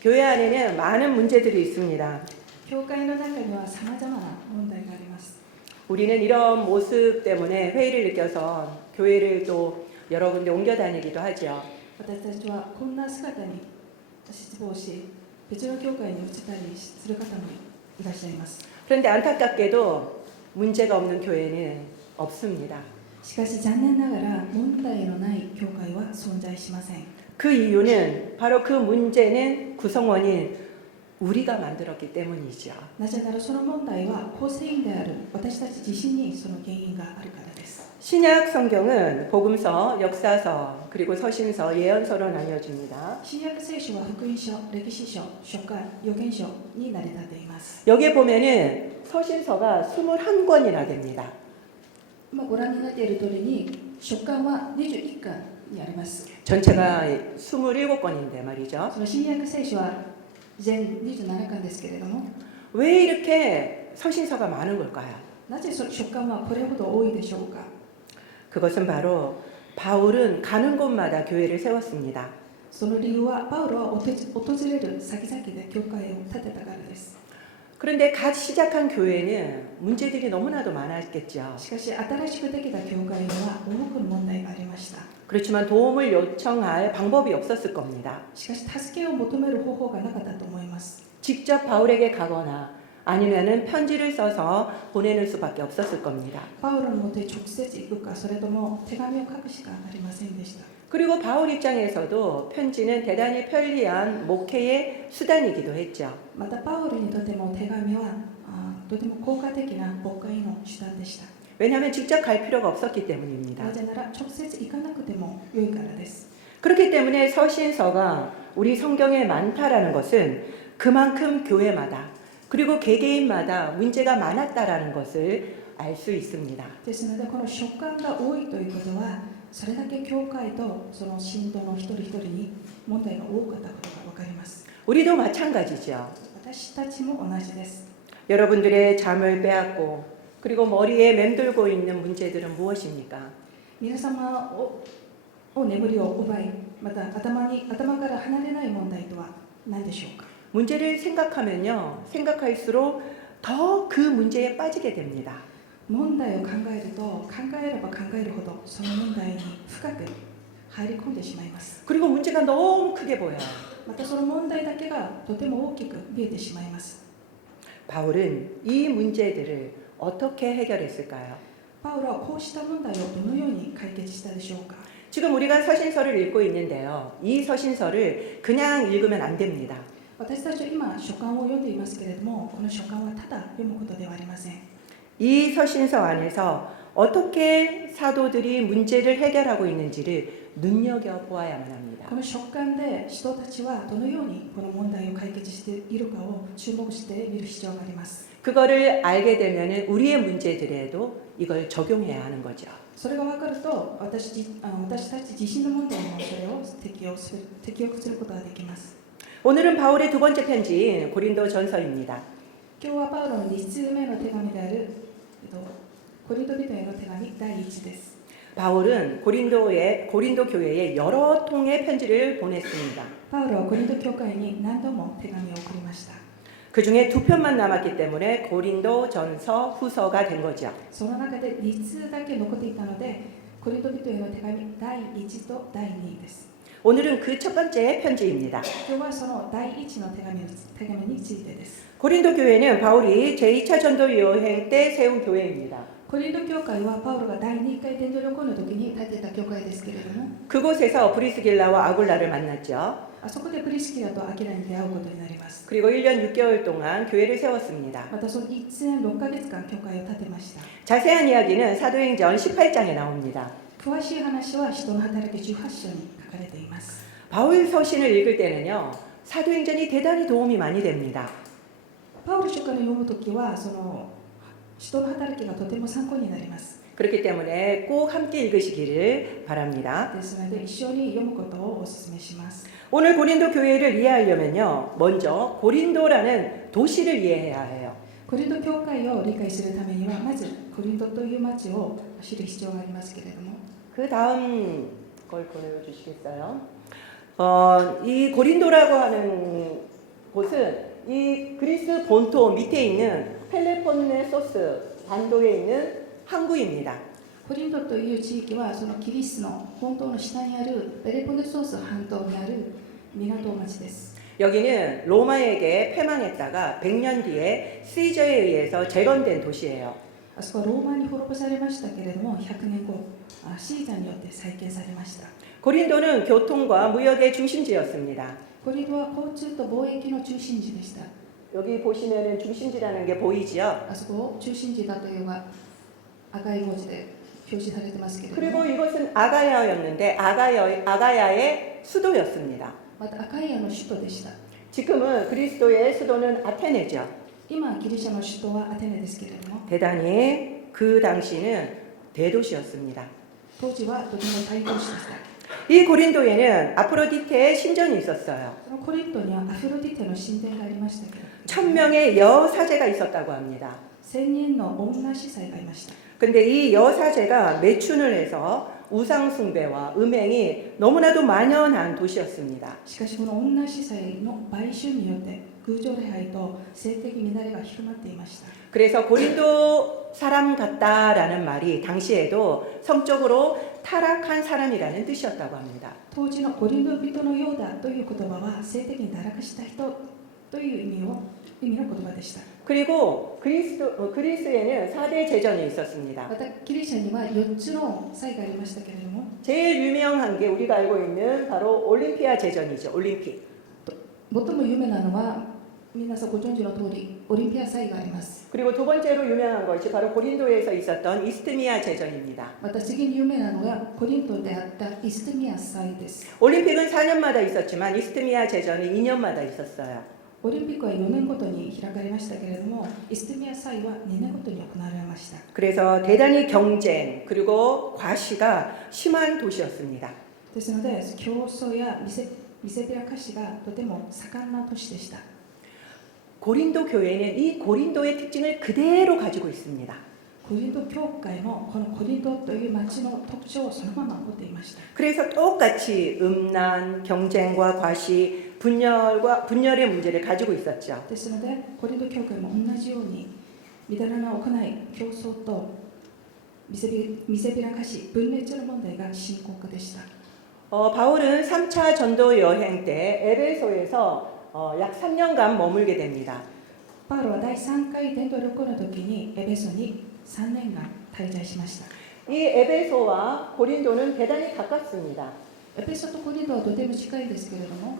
교회 안에는 많은 문제들이 있습니다. 教会の中には様々な問題があります。 우리는 이런 모습 때문에 회의를 느껴서 교회를 또 여러 군데 옮겨 다니기도 하죠. 私たちはこんな姿に失望し、別の教会に移ったりする方もいらっしゃいます。 그런데 안타깝게도 문제가 없는 교회는 없습니다. しかし残念ながら問題のない教会は存在しません。 그 이유는 바로 그 문제는 구성원인 우리가 만들었기 때문이죠. なぜならその問題は構成員である私たち自身にその原因があるからです。 신약 성경은 복음서, 역사서, 그리고 서신서, 예언서로 나뉘어집니다. 新約聖書は福音書、歴史書、書簡、預言書に成り立っています。 여기에 보면은 서신서가 21권이나 됩니다. ご覧になっている通りに書簡は21巻にあります。 전체가 27권인데 말이죠. その新約聖書は全27巻ですけれども、 왜 이렇게 서신서가 많은 걸까요? なぜ書簡はこれほど多いでしょうか。 그것은 바로 바울은 가는 곳마다 교회를 세웠습니다. その理由はパウロは訪れる先々で教会を建てたからです。 그런데 갓 시작한 교회는 문제들이 너무나도 많았겠죠. しかし新しくできた教会には多くの問題がありました。 그렇지만 도움을 요청할 방법이 없었을 겁니다. しかし助けを求める方法がなかったと思います。 직접 바울에게 가거나 아니면은 편지를 써서 보내는 수밖에 없었을 겁니다. パウロのもとへ直接行くか、それとも手紙を書くしかありませんでした。 그리고 바울 입장에서도 편지는 대단히 편리한 목회의 수단이기도 했죠. またパウロにとっても手紙はとても効果的な牧会の手段でした。 왜냐하면 직접 갈 필요가 없었기 때문입니다. なぜなら直接行かなくても良いからです。 그렇기 때문에 서신서가 우리 성경에 많다라는 것은 그만큼 교회마다 그리고 개개인마다 문제가 많았다라는 것을 알 수 있습니다. ですのでこの書簡が多いということは、それだけ教会とその信徒の一人一人に問題が多かったことが分かります。 우리도 마찬가지죠. 私たちも同じです。 여러분들의 잠을 빼앗고 그리고 머리에 맴돌고 있는 문제들은 무엇입니까? 皆様を眠りを奪い、また頭から離れない問題とは何でしょうか。 문제를 생각하면요, 생각할수록 더 그 문제에 빠지게 됩니다. 問題を考えると、考えれば考えるほどその問題に深く入り込んでしまいます。 그리고 문제가 너무 크게 보여요. またその問題だけがとても大きく見えてしまいます。 바울은 이 문제들을 어떻게 해결했을까요? パウロはこうした問題をどのように解決したでしょうか。 지금 우리가 서신서를 읽고 있는데요. 이 서신서를 그냥 읽으면 안 됩니다. 私たちは今書簡を読んでいますけれども、この書簡はただ読むことではありません。 이 서신서 안에서 어떻게 사도들이 문제를 해결하고 있는지를 눈여겨보아야만 합니다. この書簡で人たちはどのようにこの問題を解決しているかを注目して見る必要があります。 그거를 알게 되면 우리의 문제들에도 이걸 적용해야 하는 거죠. それが分かると私たち自身の問題もそれを適用することができます。 오늘은 바울의 두 번째 편지인 고린도 전서입니다. 今日はパウロの2通目の手紙であるコリント人への手紙第1です。 바울은 고린도 교회에 여러 통의 편지를 보냈습니다. パウロはコリント教会に何度も手紙を送りました。 그 중에 두 편만 남았기 때문에 고린도 전서 후서가 된 거죠. その中で2通だけ残っていたので、コリント人への手紙第1と第2です。 오늘은 그 첫 번째 편지입니다. 今日はその第1の手紙についてです。 고린도 교회는 바울이 제2차 전도 여행 때 세운 교회입니다. コリント教会はパウロが第2回伝道旅行の時に建てた教会ですけれども、 그곳에서 브리스길라와 아굴라를 만났죠. あそこでプリスキラとアキラに出会うことになります。 그리고 1년 6개월 동안 교회를 세웠습니다. またその1年6ヶ月間教会を建てました。 자세한 이야기는 사도행전 18장에 나옵니다. 詳しい話は使徒の働き18章に書かれています。 바울 서신을 읽을 때는요, 사도행전이 대단히 도움이 많이 됩니다. パウロ書簡を読むときはその使徒の働きがとても参考になります。 그렇기 때문에 꼭 함께 읽으시기를 바랍니다. ですので一緒に読むことをお勧めします。 오늘 고린도 교회를 이해하려면요, 먼저 고린도라는 도시를 이해해야 해요. コリント教会を理解するためにはまずコリントという町を知る必要がありますけれども、 그 다음 걸 보여주시겠어요? 이 고린도라고 하는 곳은 이 그리스 본토 밑에 있는 펠레폰네소스 반도에 있는 항구입니다. コリントという地域はそのキリスの本当の下にあるペレポネソース半島にある港町です。 여기는 로마에게 패망했다가 100년 뒤에 시저에 의해서 재건된 도시예요. あそこはローマに滅ぼされましたけれども、100年後シーザーによって再建されました。 고린도는 교통과 무역의 중심지였습니다. コリントは交通と貿易の中心地でした。 여기 보시면은 중심지라는 게 보이지요? あそこを中心地だというのが赤い文字で表示されてますけれど 그리고 も、 이것은 아가야였는데 아가야의 수도였습니다. またアカイアの首都でした。 지금은 그리스도의 수도는 아테네죠. 今ギリシャの首都はアテネですけれども、 대단히 그 당시는 대도시였습니다. 当時はとても大都市でした。 이 고린도에는 아프로디테의 신전이 있었어요. そのコリントにはアフロディテの神殿がありましたけど、 1000명의 여사제가 있었다고 합니다. 1000人の女司祭がいました。 근데 이 여사제가 매춘을 해서 우상숭배와 음행이 너무나도 만연한 도시였습니다. しかしこの女司祭の買収によって偶像礼拝と性的乱れが広まっていました。 그래서 고린도 사람 같다라는 말이 당시에도 성적으로 타락한 사람이라는 뜻이었다고 합니다. 当時のコリント人のようだという言葉は性的に堕落した人という意味の言葉でした。 그리고 그리스에는 4대 제전이 있었습니다. またギリシャには4つの祭がありましたけれども、 제일 유명한 게 우리가 알고 있는 바로 올림피아 제전이죠. 올림픽. 最も有名なのは皆さんご存知の通りオリンピア祭があります。 그리고 두 번째로 유명한 것이 바로 고린도에서 있었던 이스트미아 제전입니다. また次に有名なのがコリントであったイステミア祭です。 올림픽은 4년마다 있었지만 이스트미아 제전은 2년마다 있었어요. オリンピックは4年ごとに開かれましたけれども、イステミア祭は2年ごとに行われました。 그래서 대단히 경쟁 그리고 과시가 심한 도시였습니다. ですので、競争や見せびらかしがとても盛んな都市でした。 고린도 교회는 이 고린도의 특징을 그대로 가지고 있습니다. コリント教会もこのコリントという町の特徴をそのまま持っていました。 그래서 똑같이 음란, 경쟁과 과시, 분열의 문제를 가지고 있었죠. ですので、コリント教会も同じように乱らな行い、競争と見せびらかし、分裂の問題が深刻でした。 바울은 3차 전도 여행 때 에베소에서 약 3년간 머물게 됩니다. パウロは第3回伝道旅行の時にエベソに3年間滞在しました。 이 에베소와 고린도는 대단히 가깝습니다. エペソとコリントはとても近いですけれども、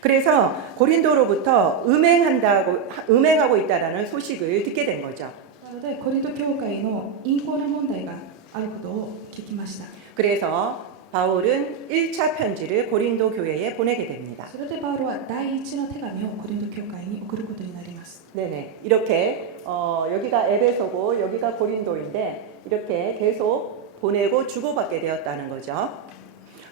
그래서 고린도로부터 음행하고 있다라는 소식을 듣게 된 거죠. なのでコリント教会の陰行の問題があることを聞きました。 그래서 바울은 1차 편지를 고린도 교회에 보내게 됩니다. それでパウロは第一の手紙をコリント教会に送ることになります。 네네. 이렇게 여기가 에베소고 여기가 고린도인데 이렇게 계속 보내고 주고받게 되었다는 거죠.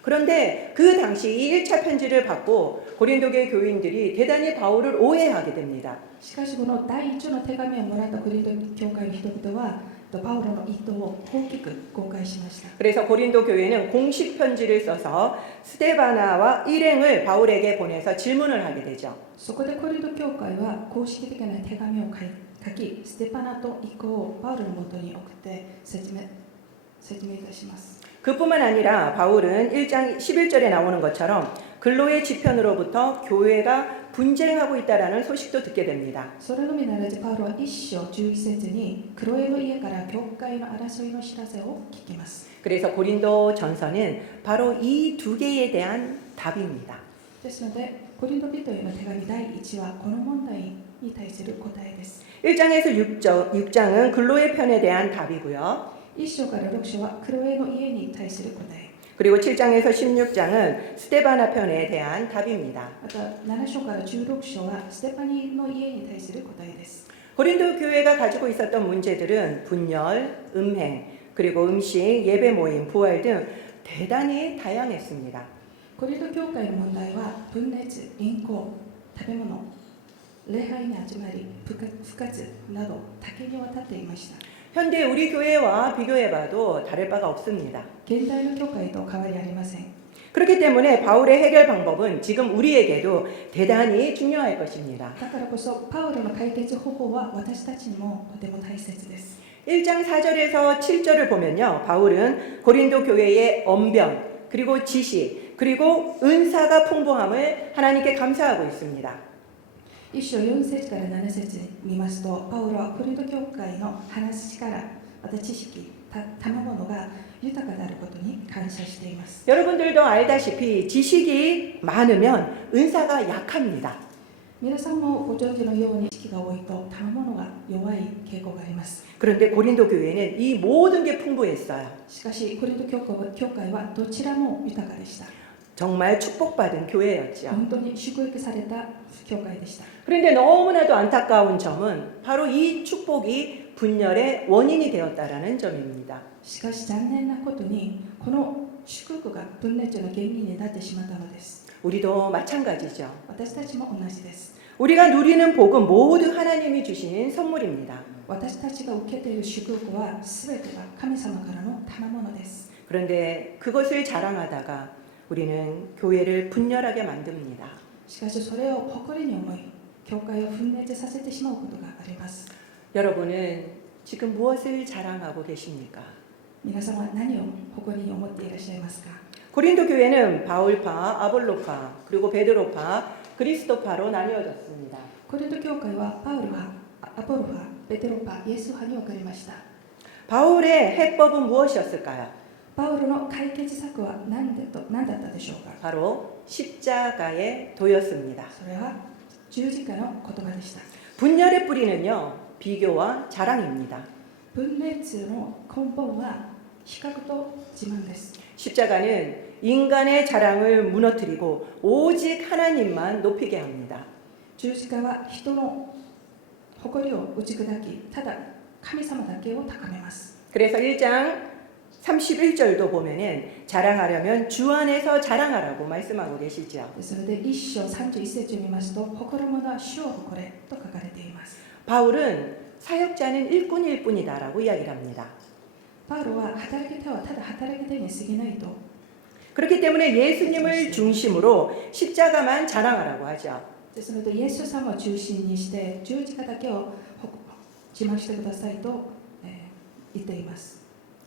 그런데 그 당시 이 1차 편지를 받고 고린도교회 교인들이 대단히 바울을 오해하게 됩니다. しかしこの第一の手紙をもらったコリント教会の人々はパウロの意図を大きく誤解しました。 그래서 고린도 교회는 공식 편지를 써서 스데바나와 일행을 바울에게 보내서 질문을 하게 되죠. そこでコリント教会は公式的な手紙を書き、ステパナと意向をパウロのもとに送って説明いたします。 그뿐만 아니라 바울은 1장 11절에 나오는 것처럼 근로의 지편으로부터 교회가 분쟁하고 있다라는 소식도 듣게 됩니다. それのみならずパウロは1章11節にクロエの家から教会の争いの知らせを聞きます。 그래서 고린도 전서는 바로 이 두 개에 대한 답입니다. ですので、コリント人への手紙第1はこの問題に対する答えです。 1장에서 6장은 근로의 편에 대한 답이고요. 1章から6章はクロエの家に対する答え。 그리고 7장에서 16장은 스데바나 편에 대한 답입니다. また7章から16章はステパニの家に対する答えです。 고린도 교회가 가지고 있었던 문제들은 분열, 음행, 그리고 음식, 예배 모임, 부활 등 대단히 다양했습니다. コリント教会の問題は分裂、淫行、食べ物、礼拝に集まり、不活など多岐にわたっていました。 현대 우리 교회와 비교해봐도 다를 바가 없습니다. 現代の教会と変わりありません。 그렇기 때문에 바울의 해결 방법은 지금 우리에게도 대단히 중요할 것입니다. だからこそパウロの解決方法は私たちにもとても大切です。 1장 4절에서 7절을 보면요. 바울은 고린도 교회의 언변, 그리고 지식, 그리고 은사가 풍부함을 하나님께 감사하고 있습니다. 1章4節から7節に見ますと、パウロはコリント教会の話し力、また知識、賜物が豊かであることに感謝しています。 여러분들도 알다시피 지식이 많으면 은사가 약합니다. 皆さんもご存知のように知識が多いと賜物が弱い傾向があります。 그런데 고린도 교회는 이 모든 게 풍부했어요. しかしコリント教会はどちらも豊かでした。 정말 축복받은 교회였죠. 本当に祝福された教会でした。 그런데 너무나도 안타까운 점은 바로 이 축복이 분열의 원인이 되었다라는 점입니다. しかし残念なことにこの祝福が分裂の原因になってしまったのです。 우리도 마찬가지죠. 私たちも同じです。 우리가 누리는 복은 모두 하나님이 주신 선물입니다. 私たちが受けている祝福は全てが神様からの賜物です。 그런데 그것을 자랑하다가 우리는 교회를 분열하게 만듭니다. しかしそれを誇りに思い、教会を分裂させてしまうことがあります。 여러분은 지금 무엇을 자랑하고 계십니까? 皆さんは何を誇りに思っていらっしゃいますか？ 고린도 교회는 바울파, 아볼로파, 그리고 베드로파, 그리스도파로 나뉘어졌습니다. コリント教会はパウル派、アポロ派、ペテロ派、イエス派に分かれました。 바울의 해법은 무엇이었을까요? パウロの解決策は何だったでしょうか？ 바로 십자가의 도였습니다. それは十字架の言葉でした。 분열의 뿌리는요, 비교와 자랑입니다. 分裂の根本は比較と自慢です。 십자가는 인간의 자랑을 무너뜨리고 오직 하나님만 높이게 합니다. 十字架は人の誇りを打ち砕き、ただ神様だけを高めます。 그래서 1장 31절도 보면은 자랑하려면 주 안에서 자랑하라고 말씀하고 계시죠. ですので1章31節を見ますと、誇る者は主を誇れと書かれています。 바울은 사역자는 일꾼일 뿐이다라고 이야기를 합니다. パウロは働き手はただ働き手に過ぎないと。 그렇기 때문에 예수님을 중심으로 십자가만 자랑하라고 하죠. ですのでイエス様を中心にして十字架だけを自慢してくださいと、言っています。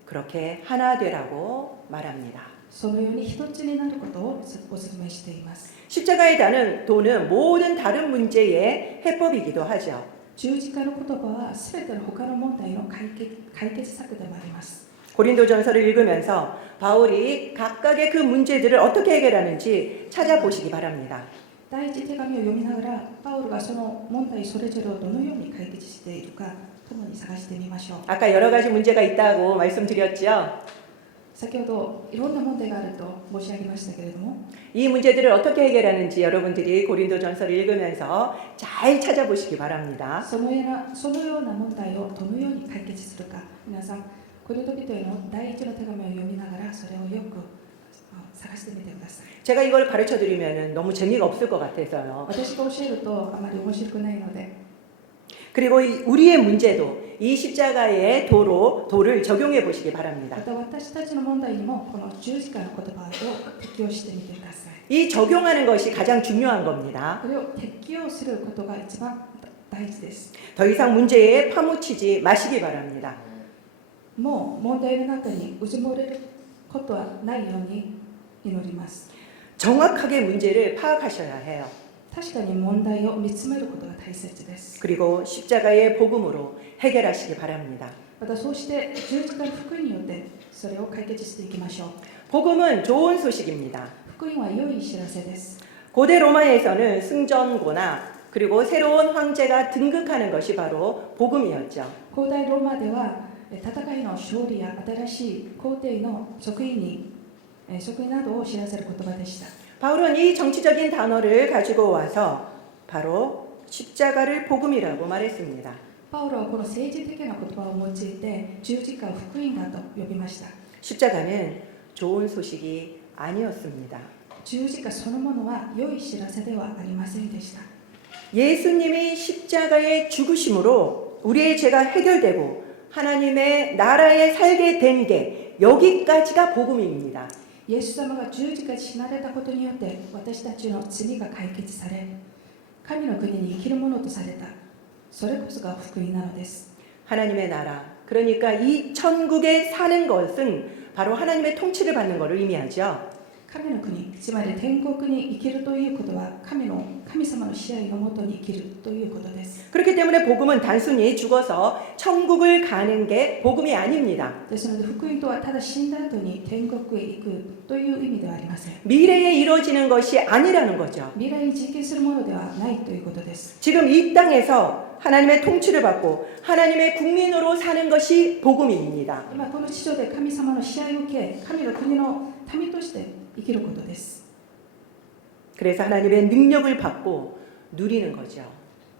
그렇게 하나 되라고 말합니다. そのように一つになることをお勧めしています。 십자가의 도는 모든 다른 문제의 해법이기도 하죠. 十字架の言葉はすべての他の問題の解決策でもあります。 고린도전서를 읽으면서 바울이 각각의 그 문제들을 어떻게 해결하는지 찾아보시기 바랍니다. 第一手紙を読みながら、パウロがその問題それぞれをどのように解決しているか共に探してみましょう。 아까 여러 가지 문제가 있다고 말씀드렸죠. 先ほどいろんな問題があると申し上げましたけれども、 이 문제들을 어떻게 해결하는지 여러분들이 고린도전서를 읽으면서 잘 찾아보시기 바랍니다. そのような問題をどのように解決するか、皆さんコリント人への第一の手紙を読みながらそれをよく探してみてください。 제가 이걸 가르쳐 드리면 너무 재미가 없을 것 같아서요. 私が教えるとあまり面白くないので、 그리고 우리의 문제도 이 십자가의 도를 적용해 보시기 바랍니다. また私たちの問題にもこの十字架の言葉を適用してみてください。 이 적용하는 것이 가장 중요한 겁니다. これを適用することが一番大事です。 더 이상 문제에 파묻히지 마시기 바랍니다. もう問題の中にうずもれることはないように祈ります。 정확하게 문제를 파악하셔야 해요. 確かに問題を見つめることが大切です。 그리고 십자가의 복음으로 해결하시기 바랍니다. またそうして十字架の福音によってそれを解決していきましょう。 복음은 좋은 소식입니다. 福音は良い知らせです。 고대 로마에서는 승전고나 그리고 새로운 황제가 등극하는 것이 바로 복음이었죠. 古代ローマでは戦いの勝利や新しい皇帝の即位などを知らせる言葉でした。 바울은 이 정치적인 단어를 가지고 와서 바로 십자가를 복음이라고 말했습니다. パウロはこの政治的な言葉を用いて十字架を福音だと呼びました。 십자가는 좋은 소식이 아니었습니다. 十字架そのものは良い知らせではありませんでした。 예수님이 십자가의 죽으심으로 우리의 죄가 해결되고 하나님의 나라에 살게 된 게 여기까지가 복음입니다. イエス様が十字架に死なれたことによって私たちの罪が解決され、神の国に生きるものとされた。それこそが福音なのです。 하나님의 나라, 그러니까 이 천국에 사는 것은 바로 하나님의 통치를 받는 것을 의미하죠. 神の国、つまり天国に生きるということは神様の支配のもとに生きるということです。 그렇기 때문에 복음은 단순히 죽어서 천국을 가는 게 복음이 아닙니다. ですので福音とはただ死んだ後に天国へ行くという意味ではありません。 미래에 이루어지는 것이 아니라는 거죠. 未来に実現するものではないということです。 지금 이 땅에서 하나님의 통치를 받고 하나님의 국민으로 사는 것이 복음입니다. 今この地上で神様の支配を受け、神の国の民として生きることです。 그래서 하나님의 능력을 받고 누리는 거죠.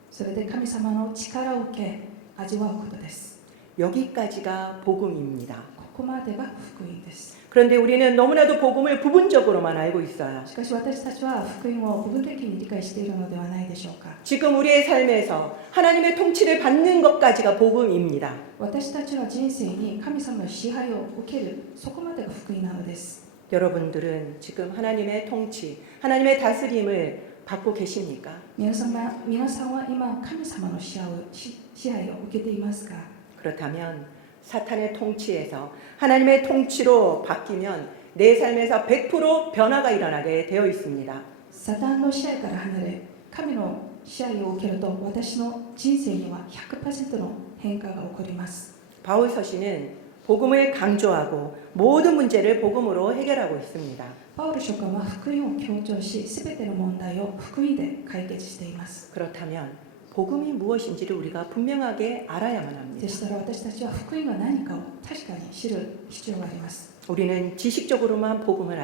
それで神様の力を受け、味わうことです。 여기까지가 복음입니다. ここまでが福音です。 그런데 우리는 너무나도 복음을 부분적으로만 알고 있어요. しかし私たちは福音を部分的に理解しているのではないでしょうか。 지금 우리의 삶에서 하나님의 통치를 받는 것까지가 복음입니다. 私たちの人生に神様の支配を受ける、そこまでが福音なのです。 여러분들은 지금 하나님의 통치, 하나님의 다스림을 받고 계십니까? 皆さんは今神様の支配を受けていますか？ 그렇다면 사탄의 통치에서 하나님의 통치로 바뀌면 내 삶에서 100% 변화가 일어나게 되어 있습니다. サタンの支配から離れ、神の支配を受けると私の人生には 100% の変化が起こります。 바울 서신은 복음을 강조하고 모든 문제를 복음으로 해결하고 있습니다. パウロ書簡は福音を強調し、すべての問題を福音で解決しています。 그렇다면 복음이 무엇인지를 우리가 분명하게 알아야만 で 합니다. したら私たちは福音が何かを確かに知る必要があります。 우리는 지식적으로만 복음을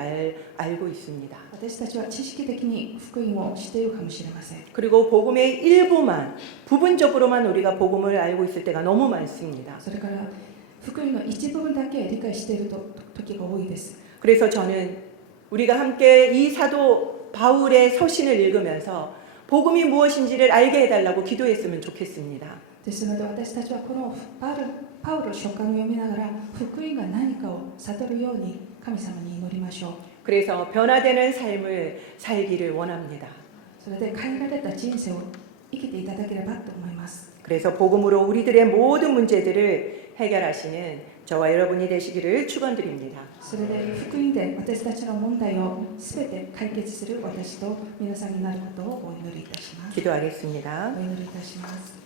알고 있습니다. 私たちは知識的に福音を知っているかもしれません。 그리고 복음의 일부만, 부분적으로만 우리가 복음을 알고 있을 때가 너무 많습니다. それから福音の一部分だけ理解している時が多いです。 그래서 저는 우리가 함께 이 사도 바울의 서신을 읽으면서 복음이 무엇인지를 알게 해달라고 기도했으면 좋겠습니다. ですので私たちはこのパウロ書簡を読みながら福音が何かを悟るように神様に祈りましょう。 그래서 변화되는 삶을 살기를 원합니다. それで変えられた人生を生きていただければと思います。 그래서 복음으로 우리들의 모든 문제들을 해결하시는 저와 여러분이 되시기를 축원드립니다. それで福音で私たちの問題をすべて解決する私と皆さんになることをお祈りいたします。 기도하겠습니다. お祈りいたします。